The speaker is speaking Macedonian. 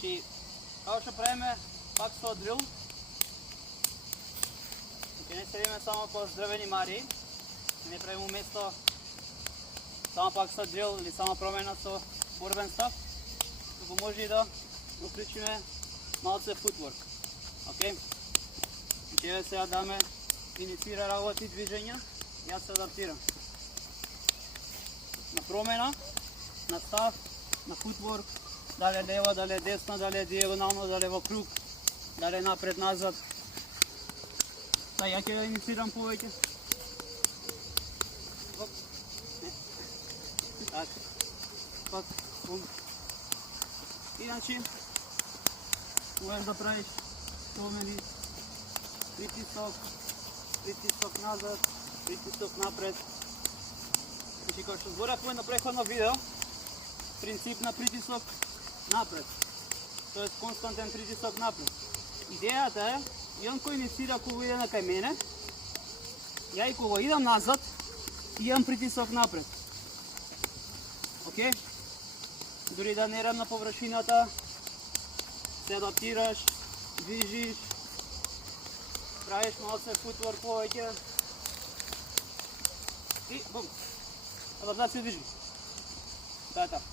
Значи, kao što правиме пак со дрил, ќе не седиме само по здрвени марии, не правиме уместо само пак со дрил или само промена со борбен став, туку може и да уклучиме малце футворк. Океј? Значи, еве сега даме инициира работи движења, јас се адаптирам. На промена, на став, на футворк, дали лево, дали десно, дали диагонално, дали во круг, дали напред-назад. Та ја ќе инициирам повеќе. Оп. Не. Така. Пак. Бум. Иначе, можеш да правиш промени, притисок назад, притисок напред. Значи, како што зборевме на претходно видео, принцип на притисок напред. Тоест константен притисок напред. Идејата е, и он кој инициира кога иде кај мене, ја и кога идам назад, имам притисок напред. Океј? Дори да не на површината, се адаптираш, движиш, правиш малце футворк повеќе и бум. Адаптација движи. Тоа е така.